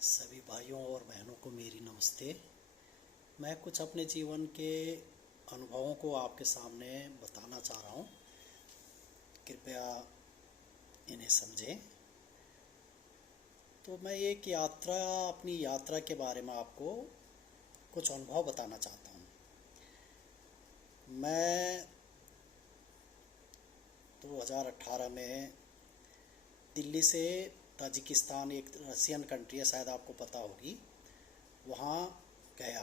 सभी भाइयों और बहनों को मेरी नमस्ते। मैं कुछ अपने जीवन के अनुभवों को आपके सामने बताना चाह रहा हूँ। कृपया इन्हें समझें। तो मैं एक अपनी यात्रा के बारे में आपको कुछ अनुभव बताना चाहता हूँ। मैं 2018 में दिल्ली से ताजिकिस्तान, एक रशियन कंट्री है, शायद आपको पता होगी, वहाँ गया।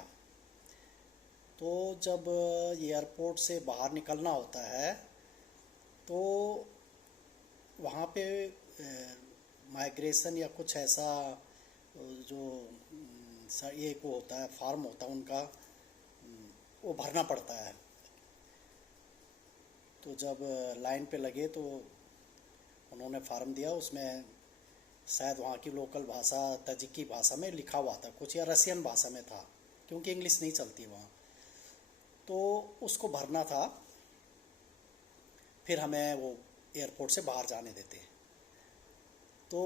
तो जब एयरपोर्ट से बाहर निकलना होता है तो वहाँ पे माइग्रेशन या कुछ ऐसा जो एक वो होता है, फॉर्म होता है उनका, वो भरना पड़ता है। तो जब लाइन पे लगे तो उन्होंने फार्म दिया। उसमें शायद वहाँ की लोकल भाषा, तजिकी भाषा में लिखा हुआ था कुछ, या रशियन भाषा में था, क्योंकि इंग्लिश नहीं चलती वहाँ। तो उसको भरना था, फिर हमें वो एयरपोर्ट से बाहर जाने देते। तो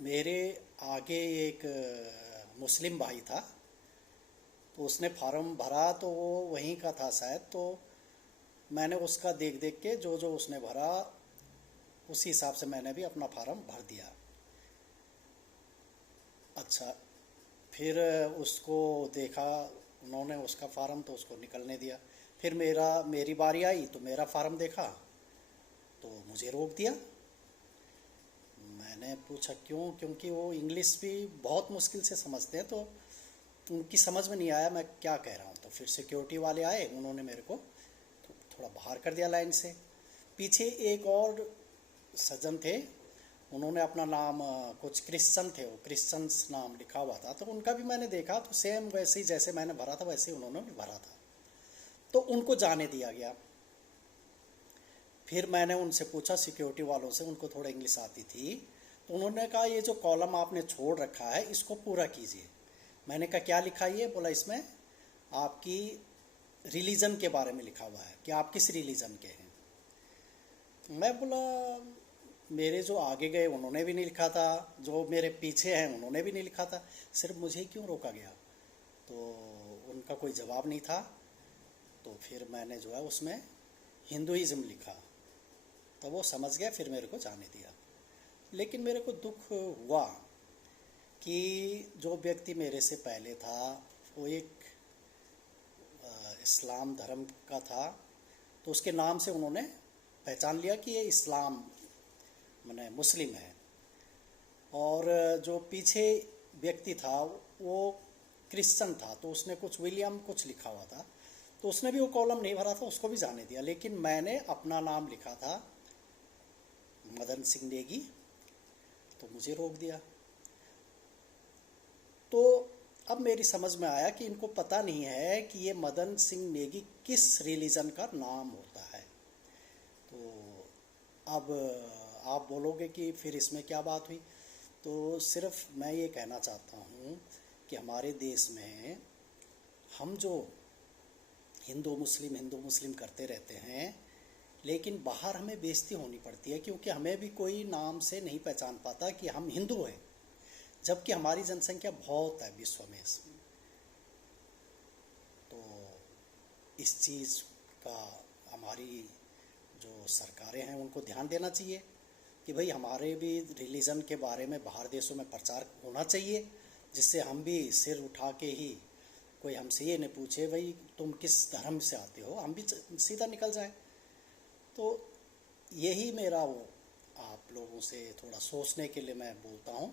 मेरे आगे एक मुस्लिम भाई था, तो उसने फार्म भरा, तो वो वहीं का था शायद। तो मैंने उसका देख देख के जो जो उसने भरा उसी हिसाब से मैंने भी अपना फार्म भर दिया। अच्छा, फिर उसको देखा उन्होंने, उसका फार्म, तो उसको निकलने दिया। फिर मेरी बारी आई तो मेरा फार्म देखा तो मुझे रोक दिया। मैंने पूछा क्यों, क्योंकि वो इंग्लिश भी बहुत मुश्किल से समझते हैं, तो उनकी समझ में नहीं आया मैं क्या कह रहा हूँ। तो फिर सिक्योरिटी वाले आए, उन्होंने मेरे को तो थोड़ा बाहर कर दिया लाइन से। पीछे एक और सज्जन थे, उन्होंने अपना नाम कुछ क्रिश्चन थे, वो क्रिश्चियंस नाम लिखा हुआ था, तो उनका भी मैंने देखा, तो सेम वैसे ही जैसे मैंने भरा था वैसे ही उन्होंने भी भरा था। तो उनको जाने दिया गया। फिर मैंने उनसे पूछा, सिक्योरिटी वालों से, उनको थोड़ा इंग्लिश आती थी, तो उन्होंने कहा ये जो कॉलम आपने छोड़ रखा है इसको पूरा कीजिए। मैंने कहा क्या लिखा है ये? बोला इसमें आपकी रिलीजन के बारे में लिखा हुआ है कि आप किस रिलीजन के हैं। मैं बोला मेरे जो आगे गए उन्होंने भी नहीं लिखा था, जो मेरे पीछे हैं उन्होंने भी नहीं लिखा था, सिर्फ मुझे ही क्यों रोका गया? तो उनका कोई जवाब नहीं था। तो फिर मैंने जो है उसमें हिंदुइज्म लिखा, तो वो समझ गया, फिर मेरे को जाने दिया। लेकिन मेरे को दुख हुआ कि जो व्यक्ति मेरे से पहले था वो एक इस्लाम धर्म का था, तो उसके नाम से उन्होंने पहचान लिया कि ये इस्लाम माने मुस्लिम है। और जो पीछे व्यक्ति था वो क्रिश्चियन था, तो उसने कुछ विलियम कुछ लिखा हुआ था, तो उसने भी वो कॉलम नहीं भरा था, उसको भी जाने दिया। लेकिन मैंने अपना नाम लिखा था मदन सिंह नेगी, तो मुझे रोक दिया। तो अब मेरी समझ में आया कि इनको पता नहीं है कि ये मदन सिंह नेगी किस रिलीजन का नाम होता है। तो अब आप बोलोगे कि फिर इसमें क्या बात हुई? तो सिर्फ मैं ये कहना चाहता हूँ कि हमारे देश में हम जो हिंदू मुस्लिम करते रहते हैं, लेकिन बाहर हमें बेइज्जती होनी पड़ती है, क्योंकि हमें भी कोई नाम से नहीं पहचान पाता कि हम हिंदू हैं, जबकि हमारी जनसंख्या बहुत है विश्व में। तो इस चीज़ का हमारी जो सरकारें हैं उनको ध्यान देना चाहिए कि भाई हमारे भी रिलीजन के बारे में बाहर देशों में प्रचार होना चाहिए, जिससे हम भी सिर उठा के ही, कोई हमसे ये नहीं पूछे भाई तुम किस धर्म से आते हो, हम भी सीधा निकल जाए। तो यही मेरा वो आप लोगों से थोड़ा सोचने के लिए मैं बोलता हूँ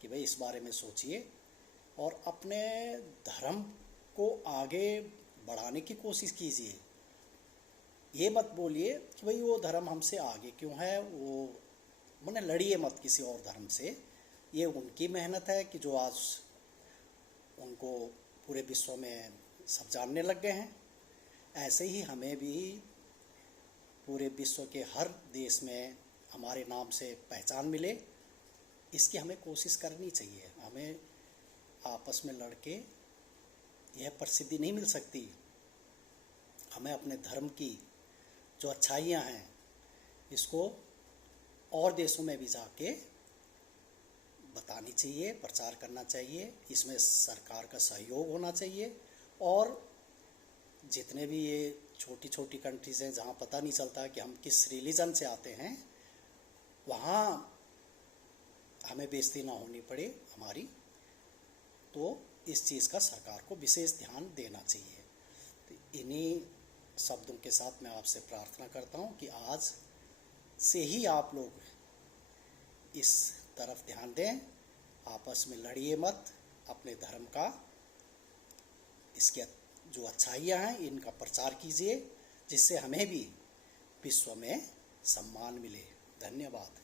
कि भाई इस बारे में सोचिए और अपने धर्म को आगे बढ़ाने की कोशिश कीजिए। ये मत बोलिए कि भाई वो धर्म हमसे आगे क्यों है, वो मैंने लड़िए मत किसी और धर्म से। ये उनकी मेहनत है कि जो आज उनको पूरे विश्व में सब जानने लग गए हैं। ऐसे ही हमें भी पूरे विश्व के हर देश में हमारे नाम से पहचान मिले, इसकी हमें कोशिश करनी चाहिए। हमें आपस में लड़के यह प्रसिद्धि नहीं मिल सकती। हमें अपने धर्म की जो अच्छाइयाँ हैं इसको और देशों में भी जाके बतानी आनी चाहिए, प्रचार करना चाहिए, इसमें सरकार का सहयोग होना चाहिए। और जितने भी ये छोटी छोटी कंट्रीज़ हैं जहाँ पता नहीं चलता कि हम किस रिलीजन से आते हैं, वहाँ हमें बेइज्जती ना होनी पड़े हमारी, तो इस चीज़ का सरकार को विशेष ध्यान देना चाहिए। तो इन्हीं शब्दों के साथ मैं आपसे प्रार्थना करता हूँ कि आज से ही आप लोग इस तरफ ध्यान दें, आपस में लड़िए मत, अपने धर्म का, इसके जो अच्छाइयाँ हैं इनका प्रचार कीजिए, जिससे हमें भी विश्व में सम्मान मिले। धन्यवाद।